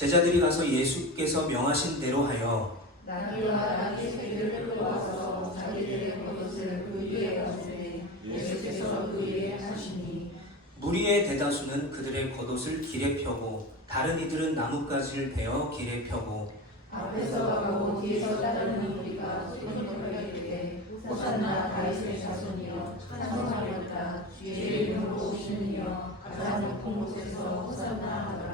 제자들이 가서 예수께서 명하신 대로 하여 나귀와 나귀 새를 끌어와서 자기들의 겉옷을 그 위에 얹으니 예수께서 그 위에 타시니 무리의 대다수는 그들의 겉옷을 길에 펴고 다른 이들은 나뭇가지를 베어 길에 펴고 앞에서 가고 뒤에서 따르는 우리가 소리를 이르되 호산나 다윗의 자손이여 찬송하였다 주의 이름으로 오시는 이여 가장 높은 곳에서 호산나 하더라.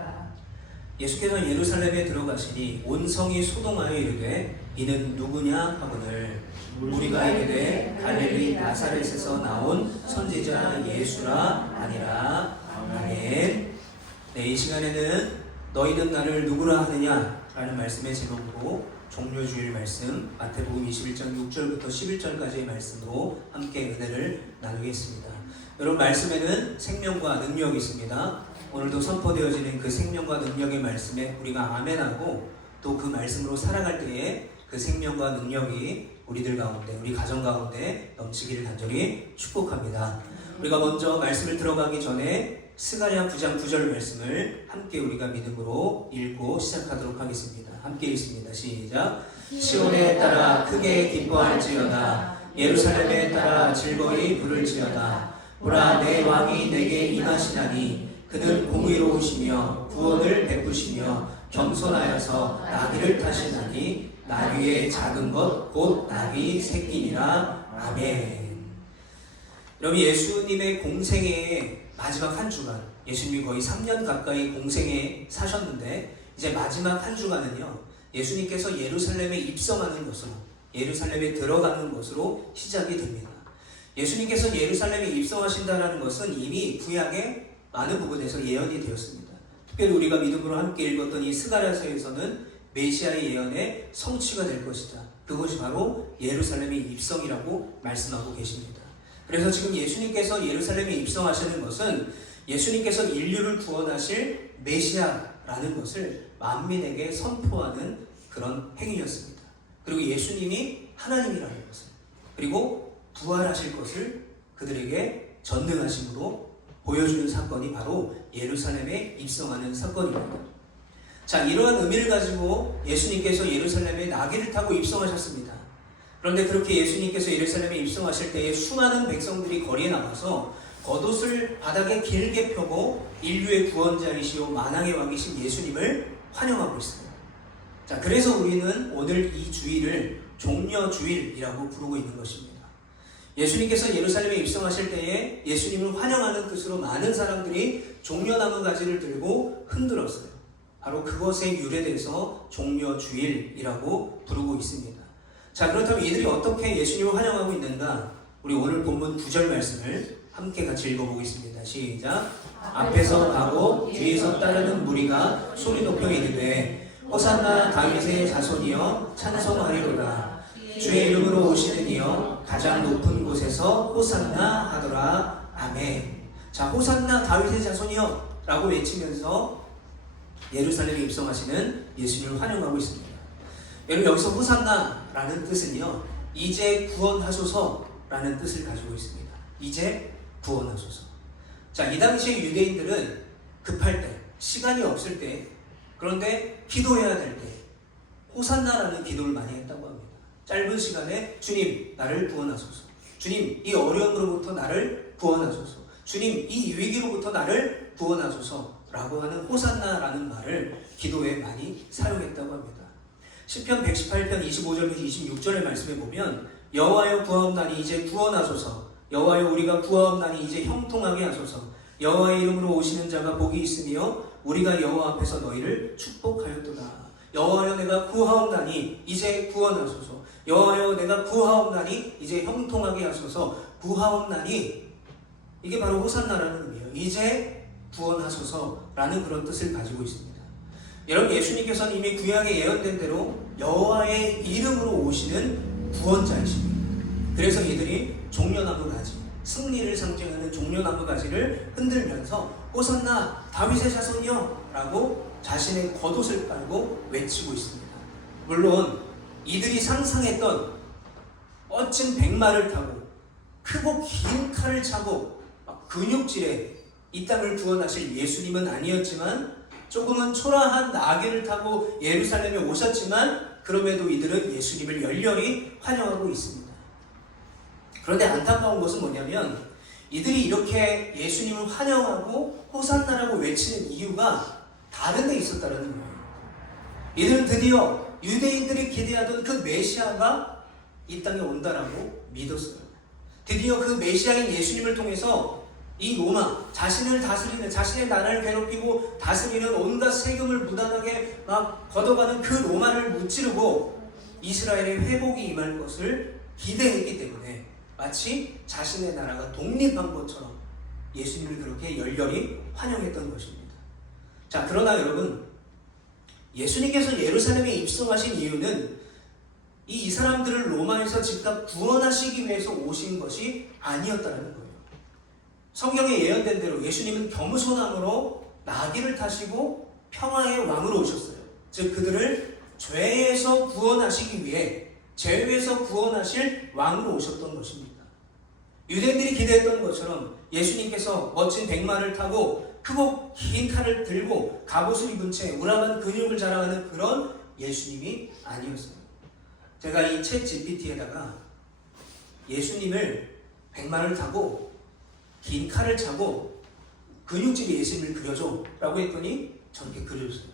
예수께서 예루살렘에 들어가시니 온 성이 소동하여 이르되 이는 누구냐 하거늘 우리가 이르되 갈릴리 나사렛에서 나온 선지자 예수라 아니라. 아멘. 네, 이 시간에는 너희는 나를 누구라 하느냐 라는 말씀의 제목으로 종료주일 말씀 마태복음 21장 6절부터 11절까지의 말씀으로 함께 은혜를 나누겠습니다. 여러분, 말씀에는 생명과 능력이 있습니다. 오늘도 선포되어지는 그 생명과 능력의 말씀에 우리가 아멘하고 또 그 말씀으로 살아갈 때에 그 생명과 능력이 우리들 가운데, 우리 가정 가운데 넘치기를 간절히 축복합니다. 우리가 먼저 말씀을 들어가기 전에 스가랴 9장 9절 말씀을 함께 우리가 믿음으로 읽고 시작하도록 하겠습니다. 함께 읽습니다. 시작. 시온에 따라 크게 기뻐할지어다. 예루살렘에 따라 즐거이 부를지어다. 보라, 내 왕이 내게 임하시나니 그는 공의로우시며 구원을 베푸시며 겸손하여서 나귀를 타시나니 나귀의 작은 것 곧 나귀 새끼니라. 아멘. 여러분, 예수님의 공생의 마지막 한 주간, 예수님이 거의 3년 가까이 공생에 사셨는데 이제 마지막 한 주간은요, 예수님께서 예루살렘에 입성하는 것으로, 예루살렘에 들어가는 것으로 시작이 됩니다. 예수님께서 예루살렘에 입성하신다는 것은 이미 구약의 많은 부분에서 예언이 되었습니다. 특별히 우리가 믿음으로 함께 읽었던 이 스가랴서에서는 메시아의 예언의 성취가 될 것이다. 그것이 바로 예루살렘의 입성이라고 말씀하고 계십니다. 그래서 지금 예수님께서 예루살렘에 입성하시는 것은 예수님께서 인류를 구원하실 메시아라는 것을 만민에게 선포하는 그런 행위였습니다. 그리고 예수님이 하나님이라는 것을, 그리고 부활하실 것을 그들에게 전능하심으로 보여주는 사건이 바로 예루살렘에 입성하는 사건입니다. 자, 이러한 의미를 가지고 예수님께서 예루살렘에 나귀를 타고 입성하셨습니다. 그런데 그렇게 예수님께서 예루살렘에 입성하실 때에 수많은 백성들이 거리에 나와서 겉옷을 바닥에 길게 펴고 인류의 구원자이시오 만왕의 왕이신 예수님을 환영하고 있습니다. 자, 그래서 우리는 오늘 이 주일을 종려주일이라고 부르고 있는 것입니다. 예수님께서 예루살렘에 입성하실 때에 예수님을 환영하는 뜻으로 많은 사람들이 종려나무 가지를 들고 흔들었어요. 바로 그것에 유래돼서 종려주일이라고 부르고 있습니다. 자, 그렇다면 이들이 어떻게 예수님을 환영하고 있는가? 우리 오늘 본문 9절 말씀을 함께 같이 읽어보겠습니다. 시작. 앞에서 가고 뒤에서 따르는 무리가 소리 높여 이르되 호산나 다윗의 자손이여 찬송하리로다. 주의 이름으로 오시는 이여 가장 높은 곳에서 호산나 하더라. 아멘. 자, 호산나 다윗의 자손이여 라고 외치면서 예루살렘에 입성하시는 예수님을 환영하고 있습니다. 여러분, 여기서 호산나라는 뜻은요, 이제 구원하소서라는 뜻을 가지고 있습니다. 이제 구원하소서. 자, 이 당시에 유대인들은 급할 때, 시간이 없을 때, 그런데 기도해야 될 때 호산나라는 기도를 많이 했다고 합니다. 짧은 시간에 주님 나를 구원하소서, 주님 이 어려움으로부터 나를 구원하소서, 주님 이 위기로부터 나를 구원하소서 라고 하는 호산나라는 말을 기도에 많이 사용했다고 합니다. 시편 118편 25절부터 26절의 말씀에 보면 여호와여 구하옵나니 이제 구원하소서, 여호와여 우리가 구하옵나니 이제 형통하게 하소서, 여호와의 이름으로 오시는 자가 복이 있으며 우리가 여호와 앞에서 너희를 축복하였도다. 여호와여 내가 구하옵나니 이제 구원하소서, 여호와여 내가 구하옵나니 이제 형통하게 하소서. 구하옵나니 이게 바로 호산나라는 의미예요. 이제 구원하소서라는 그런 뜻을 가지고 있습니다. 여러분, 예수님께서는 이미 구약에 예언된 대로 여호와의 이름으로 오시는 구원자이십니다. 그래서 이들이 종려나무 가지, 승리를 상징하는 종려나무 가지를 흔들면서 호산나 다윗의 자손이여 라고 자신의 겉옷을 깔고 외치고 있습니다. 물론 이들이 상상했던 멋진 백마를 타고 크고 긴 칼을 차고 근육질에 이 땅을 구원하실 예수님은 아니었지만 조금은 초라한 나귀를 타고 예루살렘에 오셨지만 그럼에도 이들은 예수님을 열렬히 환영하고 있습니다. 그런데 안타까운 것은 뭐냐면 이들이 이렇게 예수님을 환영하고 호산나라고 외치는 이유가 다른 데 있었다는 거예요. 이들은 드디어 유대인들이 기대하던 그 메시아가 이 땅에 온다라고 믿었어요. 드디어 그 메시아인 예수님을 통해서 이 로마, 자신을 다스리는, 자신의 나라를 괴롭히고 다스리는 온갖 세금을 무단하게 막 걷어가는 그 로마를 무찌르고 이스라엘의 회복이 임할 것을 기대했기 때문에 마치 자신의 나라가 독립한 것처럼 예수님을 그렇게 열렬히 환영했던 것입니다. 자, 그러나 여러분, 예수님께서 예루살렘에 입성하신 이유는 이 사람들을 로마에서 즉각 구원하시기 위해서 오신 것이 아니었다는 거예요. 성경에 예언된 대로 예수님은 겸손함으로 나귀를 타시고 평화의 왕으로 오셨어요. 즉 그들을 죄에서 구원하시기 위해 죄에서 구원하실 왕으로 오셨던 것입니다. 유대인들이 기대했던 것처럼 예수님께서 멋진 백마를 타고 크고 긴 칼을 들고 갑옷을 입은 채 우람한 근육을 자랑하는 그런 예수님이 아니었어요. 제가 이 챗 GPT에다가 예수님을 백마를 타고 긴 칼을 차고 근육질의 예수님을 그려줘 라고 했더니 저렇게 그려줬어요.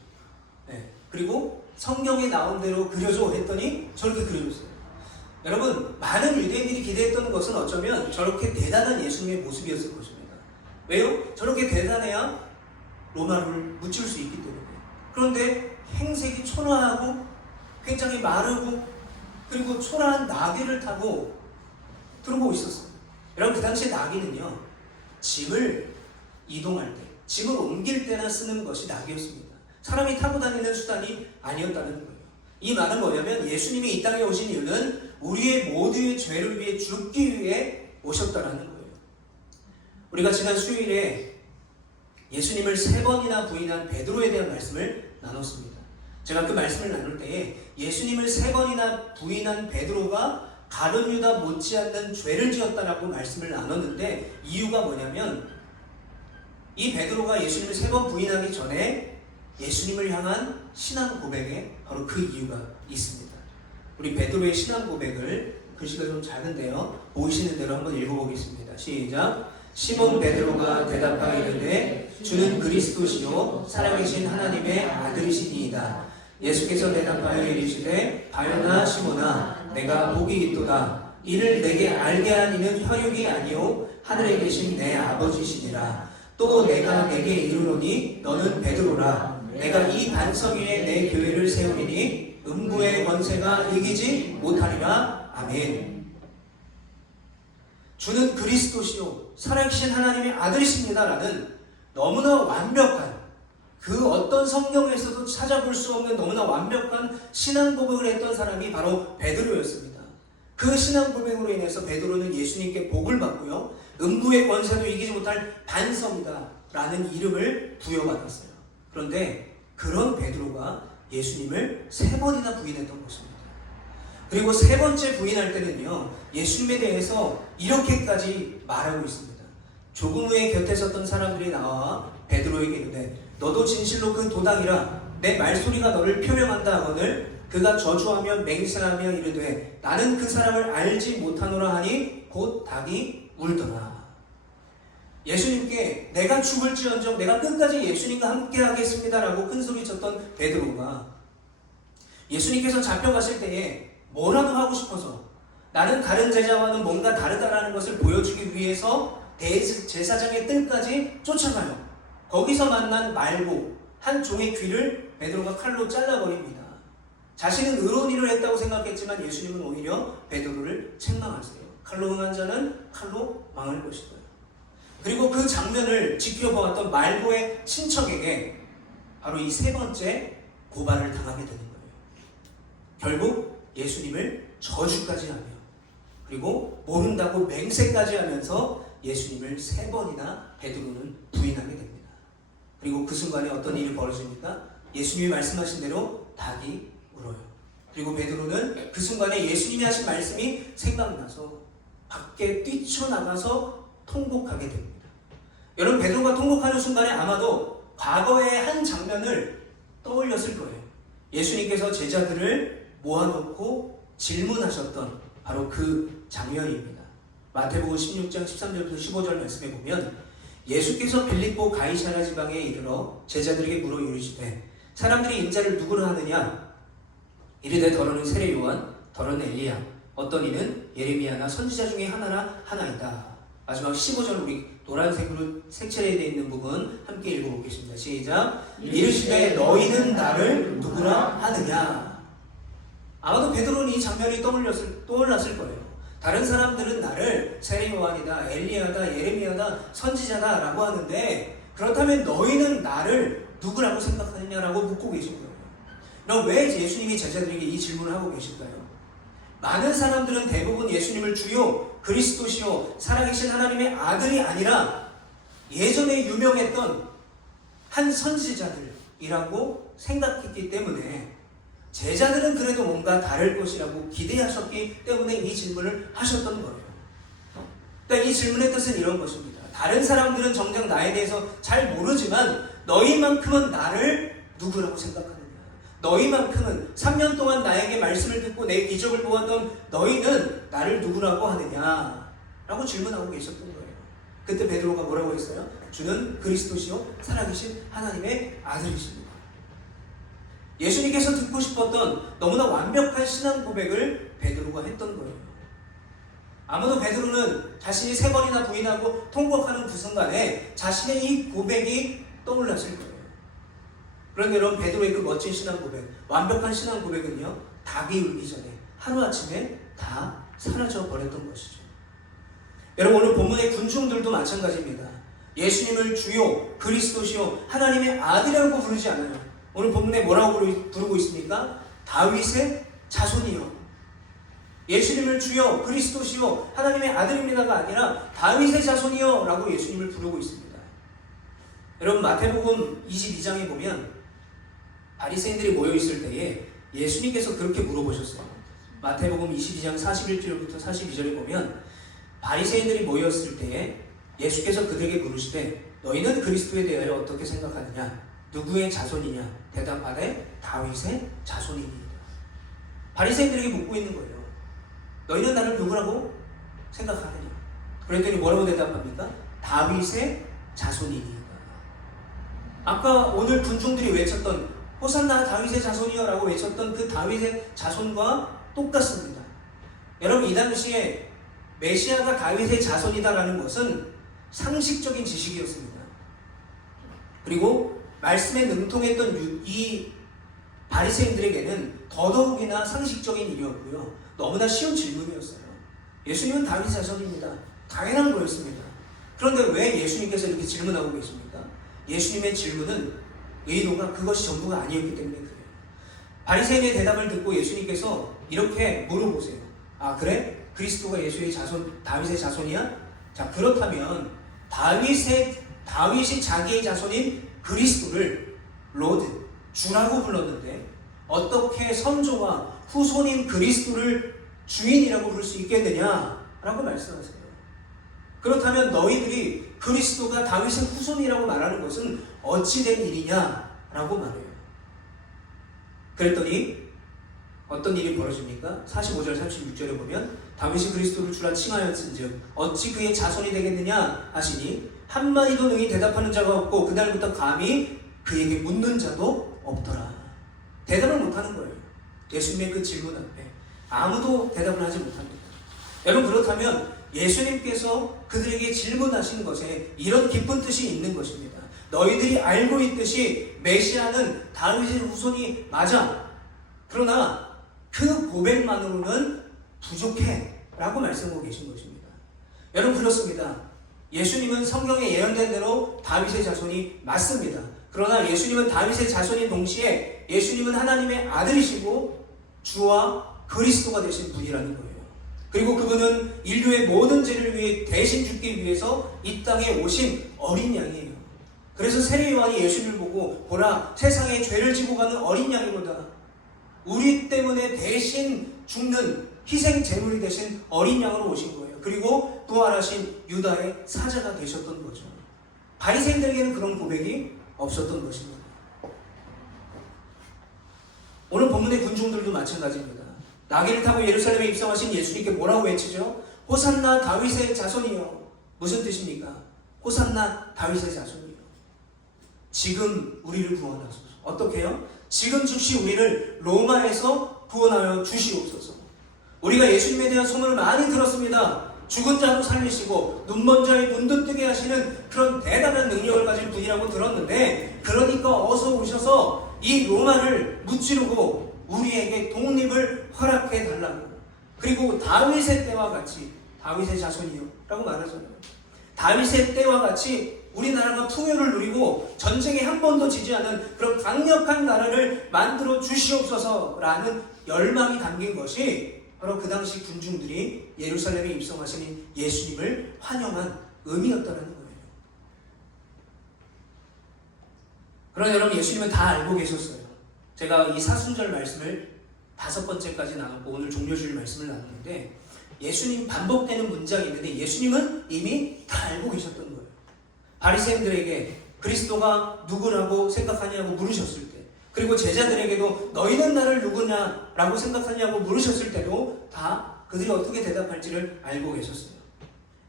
네. 그리고 성경에 나온 대로 그려줘 했더니 저렇게 그려줬어요. 여러분, 많은 유대인들이 기대했던 것은 어쩌면 저렇게 대단한 예수님의 모습이었을 것입니다. 왜요? 저렇게 대단해야 로마를 무찌를 수 있기 때문에. 그런데 행색이 초라하고 굉장히 마르고 그리고 초라한 나귀를 타고 들어오고 있었어요. 여러분, 그 당시에 나귀는요, 짐을 이동할 때, 짐을 옮길 때나 쓰는 것이 나귀였습니다. 사람이 타고 다니는 수단이 아니었다는 거예요. 이 말은 뭐냐면 예수님이 이 땅에 오신 이유는 우리의 모두의 죄를 위해 죽기 위해 오셨다라는 거예요. 우리가 지난 수요일에 예수님을 3번이나 부인한 베드로에 대한 말씀을 나눴습니다. 제가 그 말씀을 나눌 때에 예수님을 3번이나 부인한 베드로가 가룟 유다 못지않는 죄를 지었다라고 말씀을 나눴는데 이유가 뭐냐면 이 베드로가 예수님을 3번 부인하기 전에 예수님을 향한 신앙 고백에 바로 그 이유가 있습니다. 우리 베드로의 신앙 고백을 글씨가 좀 작은데요, 보이시는 대로 한번 읽어보겠습니다. 시작. 시몬 베드로가 대답하여 이르되 주는 그리스도시요 살아계신 하나님의 아들이시니이다. 예수께서 대답하여 이르시되 바요나 시몬아 내가 복이 있도다. 이를 내게 알게 한 이는 혈육이 아니요 하늘에 계신 내 아버지시니라. 또 내가 내게 이르노니 너는 베드로라. 내가 이 반석 위에 내 교회를 세우리니 음부의 권세가 이기지 못하리라. 아멘. 주는 그리스도시요 살아계신 하나님의 아들이십니다라는 너무나 완벽한, 그 어떤 성경에서도 찾아볼 수 없는 너무나 완벽한 신앙 고백을 했던 사람이 바로 베드로였습니다. 그 신앙 고백으로 인해서 베드로는 예수님께 복을 받고요, 음부의 권세도 이기지 못할 반석이다 라는 이름을 부여받았어요. 그런데 그런 베드로가 예수님을 3번이나 부인했던 것입니다. 그리고 3번째 부인할 때는요, 예수님에 대해서 이렇게까지 말하고 있습니다. 조금 후에 곁에 섰던 사람들이 나와 베드로에게 이르되 너도 진실로 그 도당이라. 내 말소리가 너를 표명한다 하거늘 그가 저주하며 맹세하며 이르되 나는 그 사람을 알지 못하노라 하니 곧 닭이 울더라. 예수님께 내가 죽을지언정 내가 끝까지 예수님과 함께 하겠습니다라고 큰소리쳤던 베드로가 예수님께서 잡혀가실 때에 뭐라도 하고 싶어서 나는 다른 제자와는 뭔가 다르다라는 것을 보여주기 위해서 대제사장의 뜰까지 쫓아가요. 거기서 만난 말고 한 종의 귀를 베드로가 칼로 잘라버립니다. 자신은 의로운 일을 했다고 생각했지만 예수님은 오히려 베드로를 책망하세요. 칼로 응한 자는 칼로 망할 것이다. 그리고 그 장면을 지켜보았던 말고의 친척에게 바로 이 3번째 고발을 당하게 되는 거예요. 결국 예수님을 저주까지 하며 그리고 모른다고 맹세까지 하면서 예수님을 3번이나 베드로는 부인하게 됩니다. 그리고 그 순간에 어떤 일이 벌어집니까? 예수님이 말씀하신 대로 닭이 울어요. 그리고 베드로는 그 순간에 예수님이 하신 말씀이 생각나서 밖에 뛰쳐나가서 통곡하게 됩니다. 여러분, 베드로가 통곡하는 순간에 아마도 과거의 한 장면을 떠올렸을 거예요. 예수님께서 제자들을 모아놓고 질문하셨던 바로 그 장면입니다. 마태복음 16장 13절부터 15절 말씀에 보면 예수께서 빌립보 가이사랴 지방에 이르러 제자들에게 물어 이르시되 사람들이 인자를 누구로 하느냐? 이르되 더러는 세례 요한, 더러는 엘리야, 어떤 이는 예레미야나 선지자 중에 하나이다. 마지막 15절 우리 노란색으로 색칠되어 있는 부분 함께 읽어보겠습니다. 시작. 이르시되 너희는 나를 누구라 하느냐? 아마도 베드로는 이 장면이 떠올랐을 거예요. 다른 사람들은 나를 세례 요한이다, 엘리야다, 예레미야다, 선지자다 라고 하는데 그렇다면 너희는 나를 누구라고 생각하느냐라고 묻고 계신 거예요. 그럼 왜 예수님이 제자들에게 이 질문을 하고 계실까요? 많은 사람들은 대부분 예수님을 주요, 그리스도시요, 살아계신 하나님의 아들이 아니라 예전에 유명했던 한 선지자들이라고 생각했기 때문에 제자들은 그래도 뭔가 다를 것이라고 기대하셨기 때문에 이 질문을 하셨던 거예요. 그러니까 이 질문의 뜻은 이런 것입니다. 다른 사람들은 정작 나에 대해서 잘 모르지만 너희만큼은 나를 누구라고 생각하느냐? 너희만큼은 3년 동안 나에게 말씀을 듣고 내 기적을 보았던 너희는 나를 누구라고 하느냐? 라고 질문하고 계셨던 거예요. 그때 베드로가 뭐라고 했어요? 주는 그리스도시요 살아계신 하나님의 아들이십니다. 예수님께서 듣고 싶었던 너무나 완벽한 신앙 고백을 베드로가 했던 거예요. 아마도 베드로는 자신이 3번이나 부인하고 통곡하는 그 순간에 자신의 이 고백이 떠올랐을 거예요. 그런데 여러분, 베드로의 그 멋진 신앙 고백, 완벽한 신앙 고백은요, 닭이 울기 전에 하루아침에 다 사라져 버렸던 것이죠. 여러분, 오늘 본문의 군중들도 마찬가지입니다. 예수님을 주요, 그리스도시요, 하나님의 아들이라고 부르지 않아요. 오늘 본문에 뭐라고 부르고 있습니까? 다윗의 자손이요. 예수님을 주요, 그리스도시요, 하나님의 아들입니다가 아니라 다윗의 자손이요 라고 예수님을 부르고 있습니다. 여러분, 마태복음 22장에 보면 바리새인들이 모여있을 때에 예수님께서 그렇게 물어보셨어요. 마태복음 22장 41절부터 42절에 보면 바리새인들이 모였을 때에 예수께서 그들에게 물으시되 너희는 그리스도에 대하여 어떻게 생각하느냐? 누구의 자손이냐? 대답하되 다윗의 자손이니이다. 바리새인들에게 묻고 있는 거예요. 너희는 나를 누구라고 생각하느냐? 그랬더니 뭐라고 대답합니까? 다윗의 자손이니이다. 아까 오늘 군중들이 외쳤던 호산나 다윗의 자손이여 라고 외쳤던 그 다윗의 자손과 똑같습니다. 여러분, 이 당시에 메시아가 다윗의 자손이다라는 것은 상식적인 지식이었습니다. 그리고 말씀에 능통했던 이 바리새인들에게는 더더욱이나 상식적인 일이었고요. 너무나 쉬운 질문이었어요. 예수님은 다윗 자손입니다. 당연한 거였습니다. 그런데 왜 예수님께서 이렇게 질문하고 계십니까? 예수님의 질문은 의도가 그것이 전부가 아니었기 때문에 그래요. 바리새인의 대답을 듣고 예수님께서 이렇게 물어보세요. 아, 그래? 그리스도가 예수의 자손, 다윗의 자손이야? 자, 그렇다면 다윗이 자기의 자손인 그리스도를 로드, 주라고 불렀는데 어떻게 선조와 후손인 그리스도를 주인이라고 부를 수 있겠느냐라고 말씀하세요. 그렇다면 너희들이 그리스도가 다윗의 후손이라고 말하는 것은 어찌된 일이냐라고 말해요. 그랬더니 어떤 일이 벌어집니까? 45절 36절에 보면 다윗이 그리스도를 주라 칭하였은즉 어찌 그의 자손이 되겠느냐 하시니 한마디도 능히 대답하는 자가 없고 그날부터 감히 그에게 묻는 자도 없더라. 대답을 못하는 거예요. 예수님의 그 질문 앞에 아무도 대답을 하지 못합니다. 여러분, 그렇다면 예수님께서 그들에게 질문하신 것에 이런 깊은 뜻이 있는 것입니다. 너희들이 알고 있듯이 메시아는 다윗의 후손이 맞아. 그러나 그 고백만으로는 부족해 라고 말씀하고 계신 것입니다. 여러분, 그렇습니다. 예수님은 성경에 예언된 대로 다윗의 자손이 맞습니다. 그러나 예수님은 다윗의 자손인 동시에 예수님은 하나님의 아들이시고 주와 그리스도가 되신 분이라는 거예요. 그리고 그분은 인류의 모든 죄를 위해 대신 죽기 위해서 이 땅에 오신 어린 양이에요. 그래서 세례 요한이 예수님을 보고 보라, 세상의 죄를 지고 가는 어린 양이로다. 우리 때문에 대신 죽는 희생 제물이 되신 어린 양으로 오신 거예요. 그리고 부활하신 유다의 사자가 되셨던 거죠. 바리새인들에게는 그런 고백이 없었던 것입니다. 오늘 본문의 군중들도 마찬가지입니다. 나귀를 타고 예루살렘에 입성하신 예수님께 뭐라고 외치죠? 호산나 다윗의 자손이요. 무슨 뜻입니까? 호산나 다윗의 자손이요. 지금 우리를 구원하소서. 어떻게요? 지금 즉시 우리를 로마에서 구원하여 주시옵소서. 우리가 예수님에 대한 소문을 많이 들었습니다. 죽은 자도 살리시고 눈먼 자의 눈도 뜨게 하시는 그런 대단한 능력을 가진 분이라고 들었는데, 그러니까 어서 오셔서 이 로마를 무찌르고 우리에게 독립을 허락해 달라고. 그리고 다윗의 때와 같이, 다윗의 자손이요 라고 말하잖아요. 다윗의 때와 같이 우리나라가 풍요를 누리고 전쟁에 한 번도 지지 않은 그런 강력한 나라를 만들어 주시옵소서라는 열망이 담긴 것이 바로 그 당시 군중들이 예루살렘에 입성하신 예수님을 환영한 의미였다는 거예요. 그러나 여러분, 예수님은 다 알고 계셨어요. 제가 이 사순절 말씀을 5번째까지 나눴고 오늘 종료주일 말씀을 나눴는데, 예수님 반복되는 문장이 있는데 예수님은 이미 다 알고 계셨던 거예요. 바리새인들에게 그리스도가 누구라고 생각하냐고 물으셨을 때, 그리고 제자들에게도 너희는 나를 누구냐라고 생각하냐고 물으셨을 때도 다 그들이 어떻게 대답할지를 알고 계셨어요.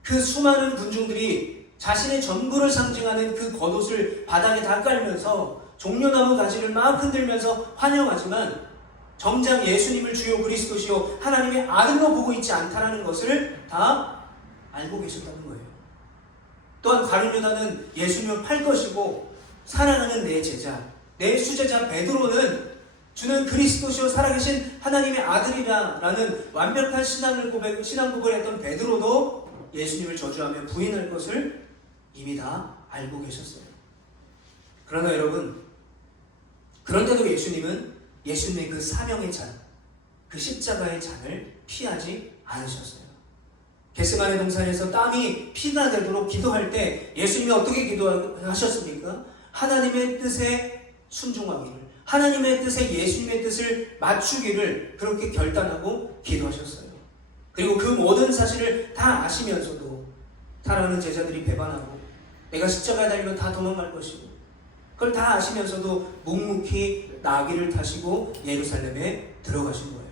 그 수많은 군중들이 자신의 전부를 상징하는 그 겉옷을 바닥에 다 깔면서 종려나무 가지를 막 흔들면서 환영하지만 정작 예수님을 주요 그리스도시요 하나님의 아들로 보고 있지 않다는 것을 다 알고 계셨다는 거예요. 또한 가룟 유다는 예수님을 팔 것이고 사랑하는 내 제자, 내 수제자 베드로는 주는 그리스도시요 살아계신 하나님의 아들이라는 완벽한 신앙 고백을 했던 베드로도 예수님을 저주하며 부인할 것을 이미 다 알고 계셨어요. 그러나 여러분, 그런데도 예수님은 예수님의 그 사명의 잔, 그 십자가의 잔을 피하지 않으셨어요. 겟세마네 동산에서 땀이 피가 되도록 기도할 때 예수님이 어떻게 기도하셨습니까? 하나님의 뜻에 순종하기를, 하나님의 뜻에 예수님의 뜻을 맞추기를 그렇게 결단하고 기도하셨어요. 그리고 그 모든 사실을 다 아시면서도 사랑하는 제자들이 배반하고 내가 십자가에 달리면 다 도망갈 것이고, 그걸 다 아시면서도 묵묵히 나귀를 타시고 예루살렘에 들어가신 거예요.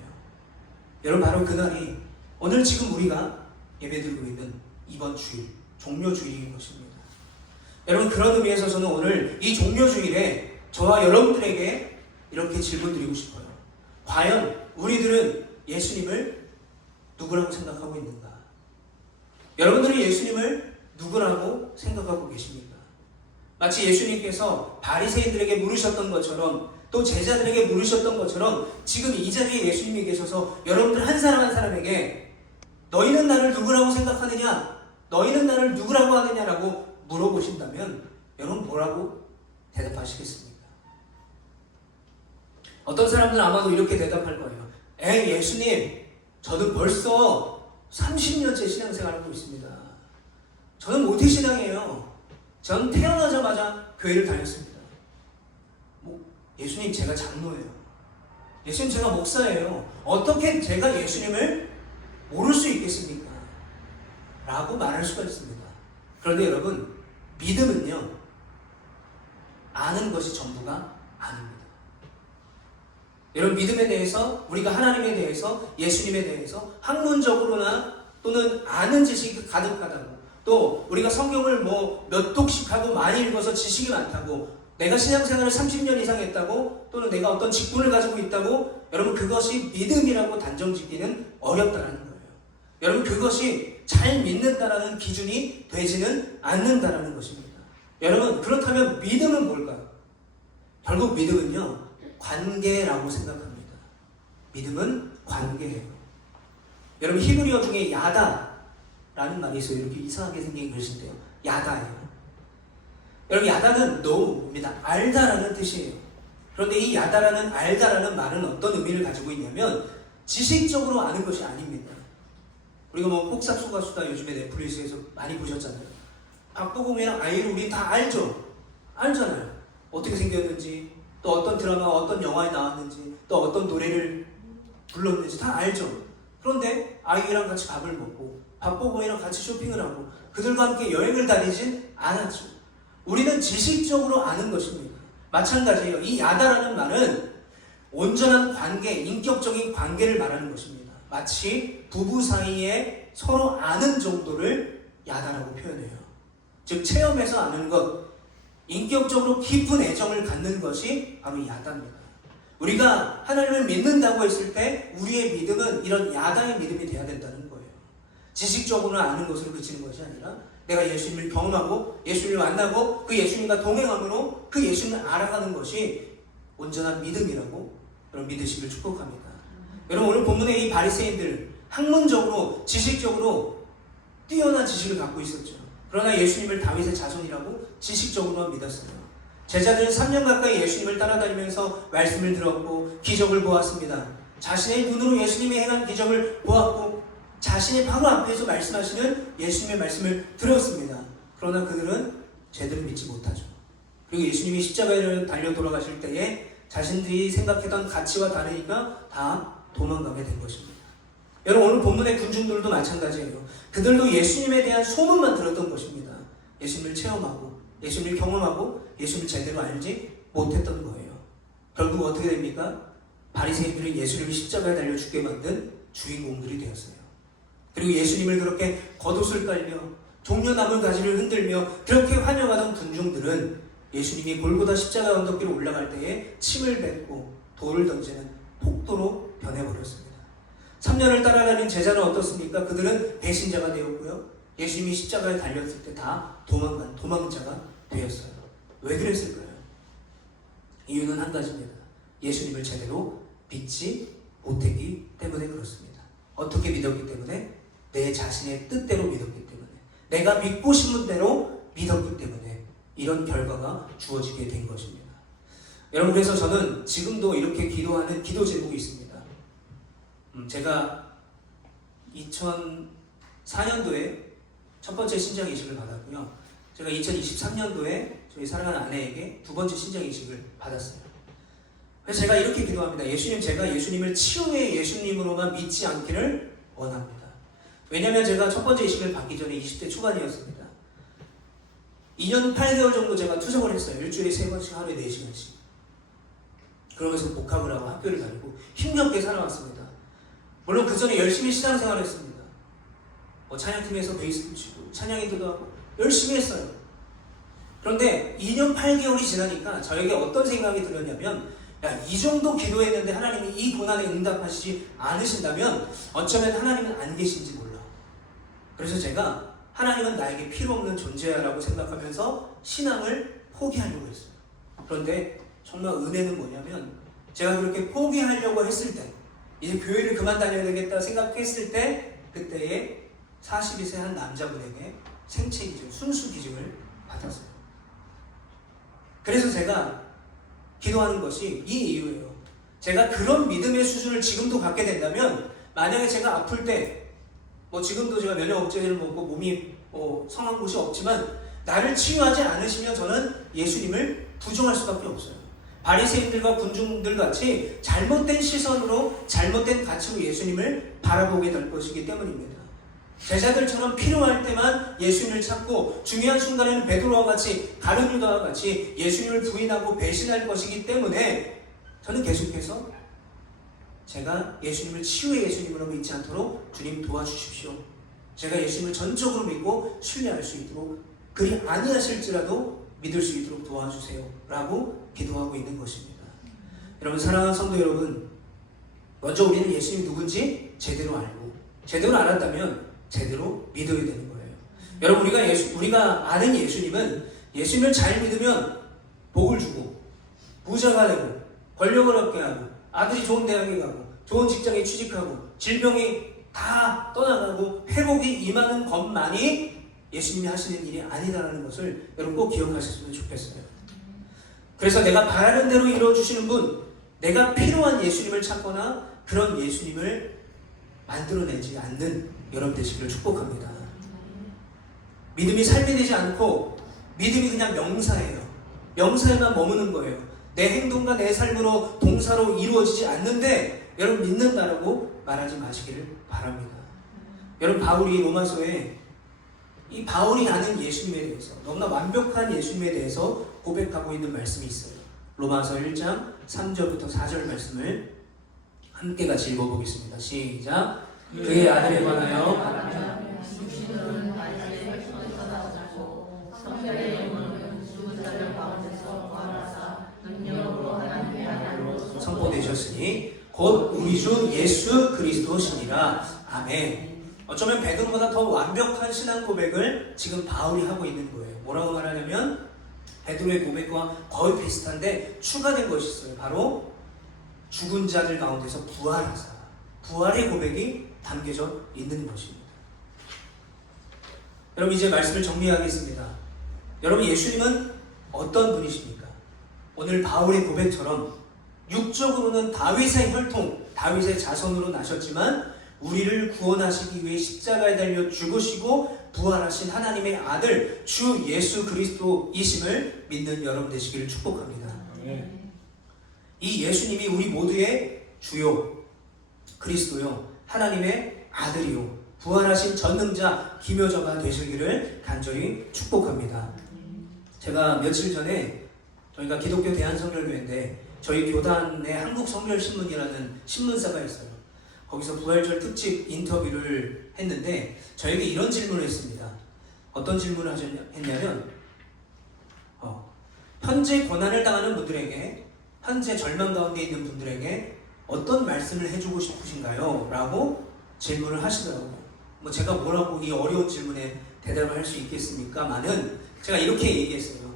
여러분, 바로 그날이 오늘 지금 우리가 예배드리고 있는 이번 주일, 종료주일인 것입니다. 여러분, 그런 의미에서 저는 오늘 이 종료주일에 저와 여러분들에게 이렇게 질문 드리고 싶어요. 과연 우리들은 예수님을 누구라고 생각하고 있는가? 여러분들이 예수님을 누구라고 생각하고 계십니까? 마치 예수님께서 바리새인들에게 물으셨던 것처럼, 또 제자들에게 물으셨던 것처럼 지금 이 자리에 예수님이 계셔서 여러분들 한 사람 한 사람에게 너희는 나를 누구라고 생각하느냐? 너희는 나를 누구라고 하느냐라고 물어보신다면 여러분 뭐라고 대답하시겠습니까? 어떤 사람들은 아마도 이렇게 대답할 거예요. 예수님, 저는 벌써 30년째 신앙생활을 하고 있습니다. 저는 모태신앙이에요. 전 태어나자마자 교회를 다녔습니다. 예수님, 제가 장로예요. 예수님, 제가 목사예요. 어떻게 제가 예수님을 모를 수 있겠습니까? 라고 말할 수가 있습니다. 그런데 여러분, 믿음은요, 아는 것이 전부가 아닙니다. 여러분, 믿음에 대해서, 우리가 하나님에 대해서, 예수님에 대해서 학문적으로나 또는 아는 지식이 가득하다고, 또 우리가 성경을 몇 독씩 하고 많이 읽어서 지식이 많다고, 내가 신앙생활을 30년 이상 했다고, 또는 내가 어떤 직분을 가지고 있다고, 여러분 그것이 믿음이라고 단정짓기는 어렵다는 거예요. 여러분, 그것이 잘 믿는다라는 기준이 되지는 않는다라는 것입니다. 여러분, 그렇다면 믿음은 뭘까? 결국 믿음은요, 관계라고 생각합니다. 믿음은 관계예요. 여러분, 히브리어 중에 야다라는 말이 있어요. 이렇게 이상하게 생긴 글씨인데요. 야다예요. 여러분, 야다는 know입니다. 알다라는 뜻이에요. 그런데 이 야다라는, 알다라는 말은 어떤 의미를 가지고 있냐면 지식적으로 아는 것이 아닙니다. 우리가 폭삭소가수다 요즘에 넷플릭스에서 많이 보셨잖아요. 박보검이랑 아이를 우리 다 알죠? 알잖아요. 어떻게 생겼는지, 또 어떤 드라마, 어떤 영화에 나왔는지, 또 어떤 노래를 불렀는지 다 알죠? 그런데 아이랑 같이 밥을 먹고 박보검이랑 같이 쇼핑을 하고 그들과 함께 여행을 다니진 않았죠. 우리는 지식적으로 아는 것입니다. 마찬가지예요. 이 야다라는 말은 온전한 관계, 인격적인 관계를 말하는 것입니다. 마치 부부 사이에 서로 아는 정도를 야다라고 표현해요. 즉 체험해서 아는 것, 인격적으로 깊은 애정을 갖는 것이 바로 야다입니다. 우리가 하나님을 믿는다고 했을 때 우리의 믿음은 이런 야다의 믿음이 돼야 된다는 거예요. 지식적으로 아는 것으로 그치는 것이 아니라 내가 예수님을 경험하고 예수님을 만나고 그 예수님과 동행함으로 그 예수님을 알아가는 것이 온전한 믿음이라고 여러분 믿으시길 축복합니다. 여러분 오늘 본문의 이 바리새인들 학문적으로 지식적으로 뛰어난 지식을 갖고 있었죠. 그러나 예수님을 다윗의 자손이라고 지식적으로만 믿었어요. 제자들은 3년 가까이 예수님을 따라다니면서 말씀을 들었고 기적을 보았습니다. 자신의 눈으로 예수님이 행한 기적을 보았고 자신의 바로 앞에서 말씀하시는 예수님의 말씀을 들었습니다. 그러나 그들은 제대로 믿지 못하죠. 그리고 예수님이 십자가에 달려 돌아가실 때에 자신들이 생각했던 가치와 다르니까 다 도망가게 된 것입니다. 여러분 오늘 본문의 군중들도 마찬가지예요. 그들도 예수님에 대한 소문만 들었던 것입니다. 예수님을 체험하고 예수님을 경험하고 예수님을 제대로 알지 못했던 거예요. 결국 어떻게 됩니까? 바리새인들은 예수님을 십자가에 달려 죽게 만든 주인공들이 되었어요. 그리고 예수님을 그렇게 겉옷을 깔며 종려나무 가지를 흔들며 그렇게 환영하던 군중들은 예수님이 골고다 십자가 언덕길을 올라갈 때에 침을 뱉고 돌을 던지는 폭도로 변해버렸습니다. 3년을 따라다닌 제자는 어떻습니까? 그들은 배신자가 되었고요. 예수님이 십자가에 달렸을 때 다 도망자가 되었어요. 왜 그랬을까요? 이유는 한 가지입니다. 예수님을 제대로 믿지 못했기 때문에 그렇습니다. 어떻게 믿었기 때문에? 내 자신의 뜻대로 믿었기 때문에, 내가 믿고 싶은 대로 믿었기 때문에 이런 결과가 주어지게 된 것입니다. 여러분 그래서 저는 지금도 이렇게 기도하는 기도 제목이 있습니다. 제가 2004년도에 첫 번째 신장 이식을 받았고요. 제가 2023년도에 저희 사랑하는 아내에게 두 번째 신장 이식을 받았어요. 그래서 제가 이렇게 기도합니다. 예수님, 제가 예수님을 치유의 예수님으로만 믿지 않기를 원합니다. 왜냐하면 제가 첫 번째 이식을 받기 전에 20대 초반이었습니다. 2년 8개월 정도 제가 투석을 했어요. 일주일에 3번씩 하루에 4시간씩. 그러면서 복학을 하고 학교를 다니고 힘겹게 살아왔습니다. 물론 그 전에 열심히 신앙생활을 했습니다. 찬양팀에서 베이스도 치고 찬양인도도 하고 열심히 했어요. 그런데 2년 8개월이 지나니까 저에게 어떤 생각이 들었냐면, 야, 이 정도 기도했는데 하나님이 이 고난에 응답하시지 않으신다면 어쩌면 하나님은 안 계신지 몰라. 그래서 제가 하나님은 나에게 필요 없는 존재야라고 생각하면서 신앙을 포기하려고 했어요. 그런데 정말 은혜는 뭐냐면, 제가 그렇게 포기하려고 했을 때, 이제 교회를 그만 다녀야 되겠다 생각했을 때, 그때에 42세 한 남자분에게 생체 기증, 순수 기증을 받았어요. 그래서 제가 기도하는 것이 이 이유예요. 제가 그런 믿음의 수준을 지금도 갖게 된다면, 만약에 제가 아플 때, 지금도 제가 면역 억제제를 먹고 몸이 성한 곳이 없지만 나를 치유하지 않으시면 저는 예수님을 부정할 수밖에 없어요. 바리새인들과 군중들 같이 잘못된 시선으로 잘못된 가치로 예수님을 바라보게 될 것이기 때문입니다. 제자들처럼 필요할 때만 예수님을 찾고 중요한 순간에는 베드로와 같이 다른 유다와 같이 예수님을 부인하고 배신할 것이기 때문에 저는 계속해서 제가 예수님을 치유의 예수님으로 믿지 않도록 주님 도와주십시오. 제가 예수님을 전적으로 믿고 신뢰할 수 있도록, 그리 아니하실지라도 믿을 수 있도록 도와주세요 라고 기도하고 있는 것입니다. 여러분 사랑하는 성도 여러분, 먼저 우리는 예수님이 누군지 제대로 알고, 제대로 알았다면 제대로 믿어야 되는 거예요. 여러분 우리가 아는 예수님은, 예수님을 잘 믿으면 복을 주고 부자가 되고 권력을 얻게 하고 아들이 좋은 대학에 가고 좋은 직장에 취직하고 질병이 다 떠나가고 회복이 임하는 것만이 예수님이 하시는 일이 아니다라는 것을 여러분 꼭 기억하셨으면 좋겠어요. 그래서 내가 바라는 대로 이루어주시는 분, 내가 필요한 예수님을 찾거나 그런 예수님을 만들어내지 않는 여러분 되시기를 축복합니다. 믿음이 삶이 되지 않고 믿음이 그냥 명사예요. 명사에만 머무는 거예요. 내 행동과 내 삶으로 동사로 이루어지지 않는데 여러분 믿는다라고 말하지 마시기를 바랍니다. 여러분 바울이 로마서에 이 바울이 아는 예수님에 대해서, 너무나 완벽한 예수님에 대해서 고백하고 있는 말씀이 있어요. 로마서 1장 3절부터 4절 말씀을 함께 같이 읽어보겠습니다. 시작. 그의 아들에 관하여 육신은 말씀에 흩어나오고 성결의 영혼은 죽은 자들 가운데서 부활하사 능력으로 하나님의 아들로 선포되셨으니 곧 우리 주 예수 그리스도시니라. 아멘. 어쩌면 베드로보다 더 완벽한 신앙 고백을 지금 바울이 하고 있는 거예요. 뭐라고 말하냐면 베드로의 고백과 거의 비슷한데 추가된 것이 있어요. 바로 죽은 자들 가운데서 부활하사, 부활의 고백이 담겨져 있는 것입니다. 여러분, 이제 말씀을 정리하겠습니다. 여러분, 예수님은 어떤 분이십니까? 오늘 바울의 고백처럼 육적으로는 다윗의 혈통, 다윗의 자손으로 나셨지만 우리를 구원하시기 위해 십자가에 달려 죽으시고 부활하신 하나님의 아들 주 예수 그리스도이심을 믿는 여러분 되시기를 축복합니다. 이 예수님이 우리 모두의 주요, 그리스도요, 하나님의 아들이요, 부활하신 전능자, 기묘자가 되시기를 간절히 축복합니다. 제가 며칠 전에, 저희가 기독교 대한성결교회인데 저희 교단에 한국성결신문이라는 신문사가 있어요. 거기서 부활절 특집 인터뷰를 했는데 저에게 이런 질문을 했습니다. 어떤 질문을 했냐면 현재 고난을 당하는 분들에게, 현재 절망 가운데 있는 분들에게 어떤 말씀을 해주고 싶으신가요? 라고 질문을 하시더라고요. 뭐 제가 뭐라고 이 어려운 질문에 대답을 할 수 있겠습니까만은 제가 이렇게 얘기했어요.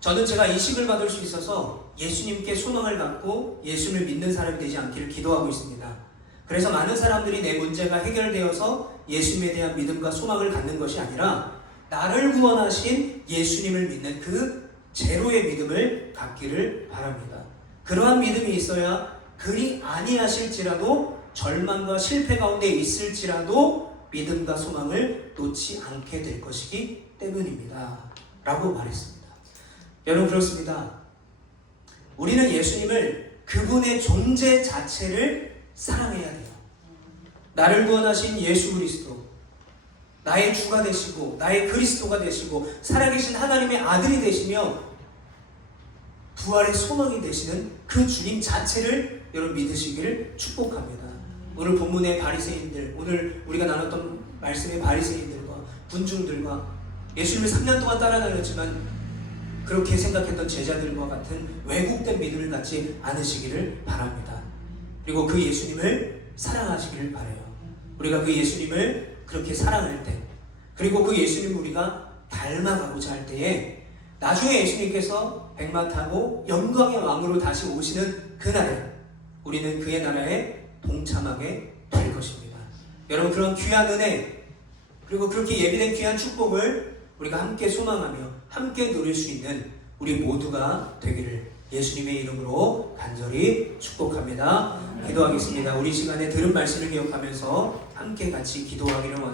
저는 제가 이식을 받을 수 있어서 예수님께 소망을 갖고 예수를 믿는 사람이 되지 않기를 기도하고 있습니다. 그래서 많은 사람들이 내 문제가 해결되어서 예수님에 대한 믿음과 소망을 갖는 것이 아니라 나를 구원하신 예수님을 믿는 그 제로의 믿음을 갖기를 바랍니다. 그러한 믿음이 있어야 그리 아니하실지라도 절망과 실패 가운데 있을지라도 믿음과 소망을 놓지 않게 될 것이기 때문입니다. 라고 말했습니다. 여러분, 그렇습니다. 우리는 예수님을 그분의 존재 자체를 사랑해야 돼요. 나를 구원하신 예수 그리스도, 나의 주가 되시고 나의 그리스도가 되시고 살아계신 하나님의 아들이 되시며 부활의 소망이 되시는 그 주님 자체를 여러분 믿으시기를 축복합니다. 오늘 본문의 바리새인들, 오늘 우리가 나눴던 말씀의 바리새인들과 군중들과 예수님을 3년 동안 따라다녔지만 그렇게 생각했던 제자들과 같은 왜곡된 믿음을 갖지 않으시기를 바랍니다. 그리고 그 예수님을 사랑하시기를 바라요. 우리가 그 예수님을 그렇게 사랑할 때, 그리고 그 예수님을 우리가 닮아가고자 할 때에 나중에 예수님께서 백마 타고 영광의 왕으로 다시 오시는 그날에 우리는 그의 나라에 동참하게 될 것입니다. 여러분, 그런 귀한 은혜, 그리고 그렇게 예비된 귀한 축복을 우리가 함께 소망하며 함께 누릴 수 있는 우리 모두가 되기를 예수님의 이름으로 간절히 축복합니다. 기도하겠습니다. 우리 시간에 들은 말씀을 기억하면서 함께 같이 기도하기를 원합니다.